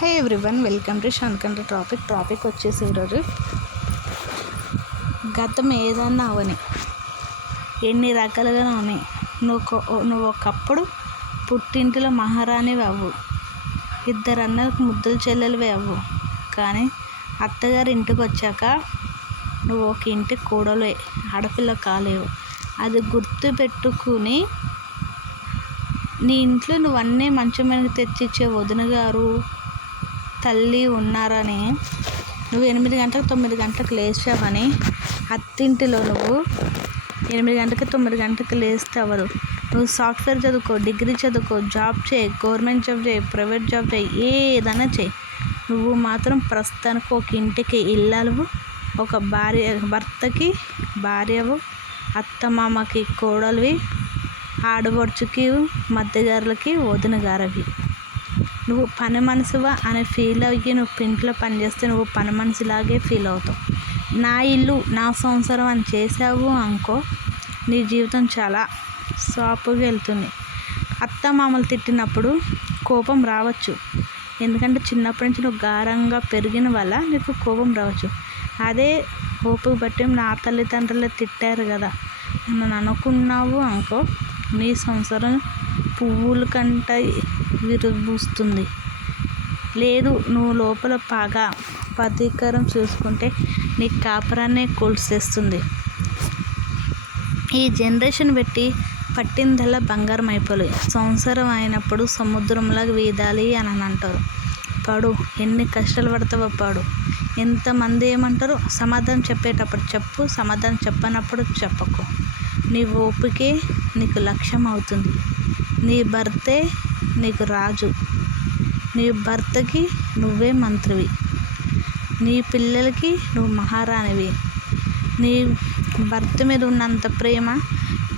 Hey everyone welcome to షాన్కండ్ర topic. Topic వచ్చేసి ఈరోజు గతం ఏదన్నా అవని. ఎన్ని రకాలుగా అవని నువ్వు నువ్వు ఒకప్పుడు పుట్టింటిలో మహారాణివి అవ్వు. ఇద్దరు అన్నలకు ముద్దుల చెల్లెలివి అవ్వు. కానీ అత్తగారి ఇంటికి వచ్చాక నువ్వు ఒక ఇంటి కూడలే ఆడపిల్ల కాలేవు. అది గుర్తు పెట్టుకుని నీ ఇంట్లో నువ్వన్నీ మంచి మనకి తెచ్చిచ్చే వదిన గారు తల్లి ఉన్నారని. నువ్వు ఎనిమిది గంటలకు తొమ్మిది గంటలకు లేచావని. అత్తింటిలో నువ్వు ఎనిమిది గంటలకు తొమ్మిది గంటలకు లేస్తే అవ్వదు నువ్వు సాఫ్ట్వేర్ చదువుకో డిగ్రీ చదువుకో జాబ్ చేయి గవర్నమెంట్ జాబ్ చేయి ప్రైవేట్ జాబ్ చేయి ఏదైనా చేయి. నువ్వు మాత్రం ప్రస్తుతానికి ఒక ఇంటికి ఇల్లాలు ఒక భార్య భర్తకి భార్యవు అత్తమామకి కోడలివి ఆడపడుచుకి మధ్యగారులకి వదిన గారవి నువ్వు పని మనసువా అని ఫీల్ అయ్యి నువ్వు ఇంట్లో పని చేస్తే నువ్వు పని మనసులాగే ఫీల్ అవుతావు. నా ఇల్లు నా సంవత్సరం అని చేసావు అనుకో నీ జీవితం చాలా సాపుగా వెళ్తుంది. అత్త మామలు తిట్టినప్పుడు కోపం రావచ్చు. ఎందుకంటే చిన్నప్పటి నుంచి నువ్వు గారంగా పెరిగిన వల్ల నీకు కోపం రావచ్చు. అదే ఓపిక బట్టి నా తల్లిదండ్రులు తిట్టారు కదా. నన్ను అనుకున్నావు అనుకో నీ సంవత్సరం పువ్వుల కంట విరబూస్తుంది. లేదు నువ్వు లోపల బాగా ప్రతీకారం చూసుకుంటే నీ కాపురాన్నే కూల్చేస్తుంది. ఈ జనరేషన్ పెట్టి పట్టిందల్లా బంగారం అయిపోలేదు సంవత్సరం అయినప్పుడు సముద్రంలాగా వీదాలి అని అని అంటారు. పడు ఎన్ని కష్టాలు పడతావో పాడు. ఎంతమంది ఏమంటారు? సమాధానం చెప్పేటప్పుడు చెప్పు సమాధానం చెప్పనప్పుడు చెప్పకు. నీ ఓపికే నీకు లక్ష్యం అవుతుంది. నీ భర్తే నీకు రాజు. నీ భర్తకి నువ్వే మంత్రివి. నీ పిల్లలకి నువ్వు మహారాణివి. నీ భర్త మీద ఉన్నంత ప్రేమ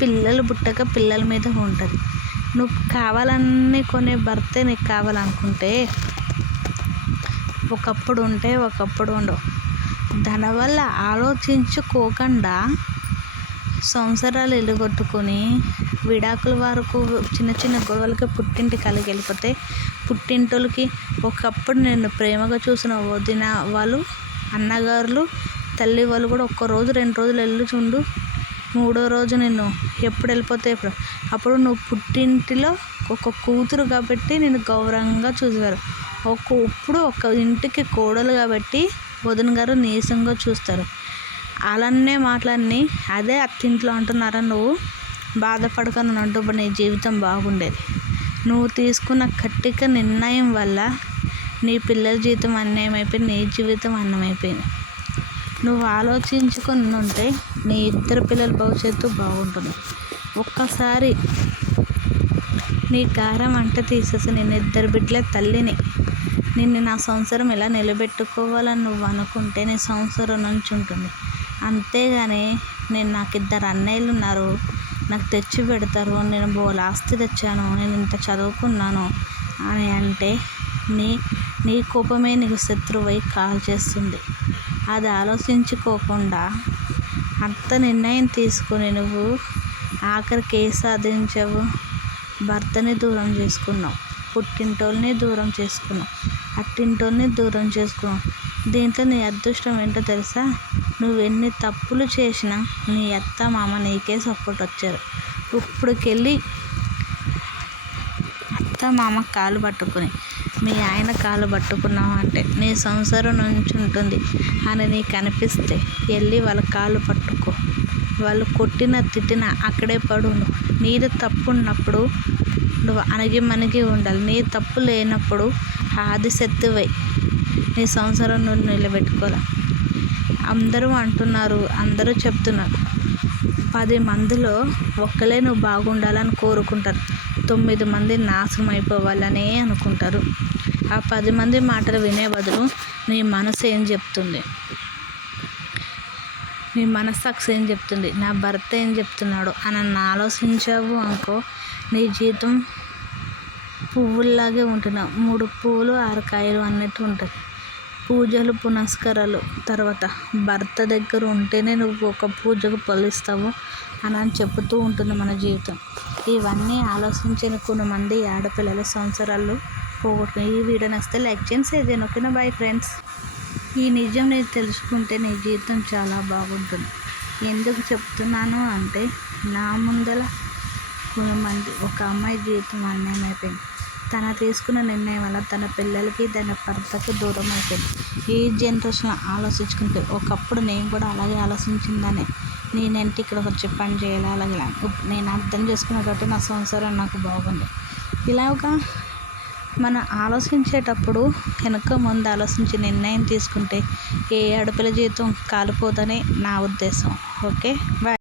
పిల్లలు పుట్టక పిల్లల మీద ఉంటుంది. నువ్వు కావాలన్నీ కొనే భర్తే నీకు కావాలనుకుంటే ఒకప్పుడు ఉంటే ఒకప్పుడు ఉండవు. దానివల్ల ఆలోచించుకోకుండా సంవత్సరాలు ఎలుగొట్టుకొని విడాకుల వరకు చిన్న చిన్న గొడవలకి పుట్టింటి కలిగి వెళ్ళిపోతే పుట్టింటోళ్ళకి ఒకప్పుడు నేను ప్రేమగా చూసిన వదిన వాళ్ళు అన్నగారులు తల్లి వాళ్ళు కూడా ఒక్క రోజు రెండు రోజులు వెళ్ళి చూడు. మూడో రోజు నేను ఎప్పుడు వెళ్ళిపోతే ఎప్పుడు? అప్పుడు నువ్వు పుట్టింటిలో ఒక కూతురు కాబట్టి నేను గౌరవంగా చూసేవారు. ఒక ఇప్పుడు ఒక ఇంటికి కోడలు కాబట్టి వదిన గారు నీసంగా చూస్తారు. అలానే మాటలన్నీ అదే అత్తింట్లో అంటున్నారా నువ్వు? బాధపడకను అంటూ నీ జీవితం బాగుండేది. నువ్వు తీసుకున్న కట్టిక నిర్ణయం వల్ల నీ పిల్లల జీవితం అన్యాయం నీ జీవితం అన్నమైపోయింది. నువ్వు ఆలోచించుకొని ఉంటే నీ ఇద్దరు పిల్లల భవిష్యత్తు బాగుంటుంది. ఒక్కసారి నీ కారం అంట తీసేసి నేను ఇద్దరు బిడ్డల తల్లిని నిన్ను నా సంసారం ఎలా నిలబెట్టుకోవాలని నువ్వు అనుకుంటే నీ సంసారం నుంచి ఉంటుంది అంతేగాని నేను నాకు ఇద్దరు అన్నయ్యలు ఉన్నారు. నాకు తెచ్చి పెడతారు. నేను బోల్ ఆస్తి తెచ్చాను. నేను ఇంత చదువుకున్నాను అని అంటే నీ నీ కోపమే నీకు శత్రువై కాల్ చేస్తుంది. అది ఆలోచించుకోకుండా అంత నిర్ణయం తీసుకుని నువ్వు ఆఖరికి ఏ సాధించావు. భర్తని దూరం చేసుకున్నావు. పుట్టింటోళ్ళని దూరం చేసుకున్నావు. అట్టింటోళ్ళని దూరం చేసుకున్నావు. దీంట్లో నీ అదృష్టం ఏంటో తెలుసా? నువ్వు ఎన్ని తప్పులు చేసినా నీ అత్త మామ నీకే సపోర్ట్ వచ్చారు ఇప్పుడుకెళ్ళి అత్త మామ కాలు పట్టుకుని మీ ఆయన కాలు పట్టుకున్నావు అంటే నీ సంసారం నుంచి ఉంటుంది అని నీకు అనిపిస్తే వెళ్ళి వాళ్ళ కాలు పట్టుకో. వాళ్ళు కొట్టిన తిట్టిన అక్కడే పడు నువ్వు నీది తప్పు ఉన్నప్పుడు నువ్వు అణగి మనగి ఉండాలి. నీ తప్పు లేనప్పుడు ఆదిశక్తివై నీ సంసారం నువ్వు నిలబెట్టుకోవాలి? అందరూ అంటున్నారు అందరూ చెప్తున్నారు. పది మందిలో ఒక్కలే నువ్వు బాగుండాలని కోరుకుంటారు. తొమ్మిది మంది నాశనం అయిపోవాలనే అనుకుంటారు. ఆ పది మంది మాటలు వినే బదులు నీ మనసు ఏం చెప్తుంది? నీ మనస్సాక్షి ఏం చెప్తుంది? నా భర్త ఏం చెప్తున్నాడు? అని నన్ను ఆలోచించావు అనుకో నీ జీవితం పువ్వుల్లాగే ఉంటున్నావు. మూడు పువ్వులు ఆరు కాయలు అన్నట్టు ఉంటుంది. పూజలు పునస్కారాలు. తర్వాత భర్త దగ్గర ఉంటేనే నువ్వు ఒక పూజకు ఫలిస్తావు అని అని చెబుతూ ఉంటుంది మన జీవితం. ఇవన్నీ ఆలోచించిన కొంతమంది ఆడపిల్లల సంవత్సరాలు పోగొట్టుకుని ఈ వీడియో నచ్చితే లైక్ చేయండి షేర్ చేయండి. ఓకేనా? బాయ్ ఫ్రెండ్స్ ఈ నిజం నేను తెలుసుకుంటే నీ జీవితం చాలా బాగుంటుంది. ఎందుకు చెప్తున్నాను అంటే నా ముందల కొంతమంది ఒక అమ్మాయి జీవితం అన్యాయం అయిపోయింది తన తీసుకున్న నిర్ణయం వల్ల తన పిల్లలకి తన భర్తకి దూరం అయిపోయింది. ఈ జనరేషన్లో ఆలోచించుకుంటే ఒకప్పుడు నేను కూడా అలాగే ఆలోచించిందని. నేనంటే ఇక్కడ వచ్చి పని చేయాలి అలాగే నేను అర్థం చేసుకునేటట్టు నా సంసారం నాకు బాగుంది. ఇలాగా మన ఆలోచించేటప్పుడు వెనక ముందు ఆలోచించి నిర్ణయం తీసుకుంటే ఏ ఆడపిల్ల జీవితం కాలిపోదని నా ఉద్దేశం. Okay bye.